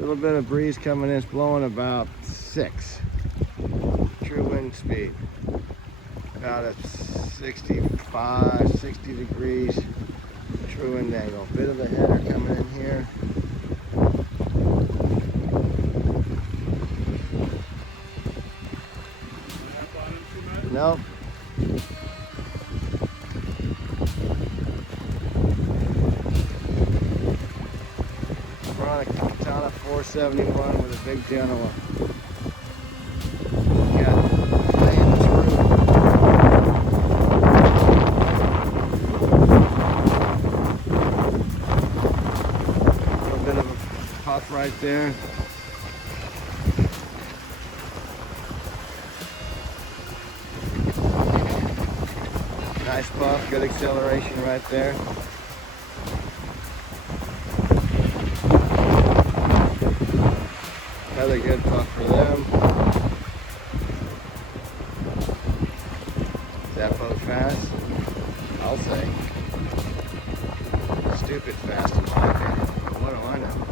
Little bit of breeze coming in. It's blowing about 6. True wind speed. About a 65, 60 degrees. True wind angle. Bit of a header coming in here. No. We're on a Katana 471 with a big Genoa. Got laying screw. A little bit of a puff right there. Nice puff, good acceleration right there. Another good puff for them. Is that boat fast? I'll say. Stupid fast in my opinion. What do I know?